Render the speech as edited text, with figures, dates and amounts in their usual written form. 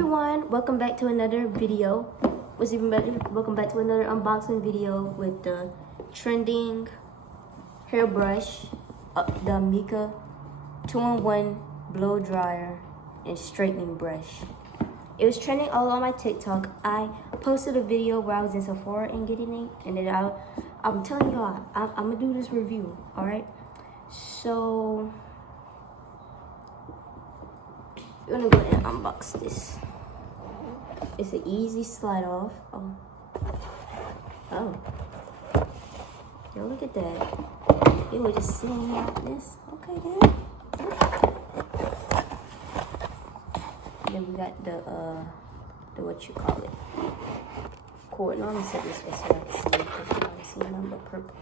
everyone, welcome back to another video. What's even better, welcome back to another unboxing video with the trending hairbrush, the Amika 2-in-1 blow dryer and straightening brush. It was trending all on my TikTok. I posted a video where I was in Sephora and getting it, and then I'm telling y'all, I'm gonna do this review, all right? So we're gonna go ahead and unbox this. It's an easy slide off. Oh, yo, look at that. It was just sitting like this. Okay, then. Then we got the what you call it, cord. No, I'm gonna set this way so I can see, because you see nothing but purple.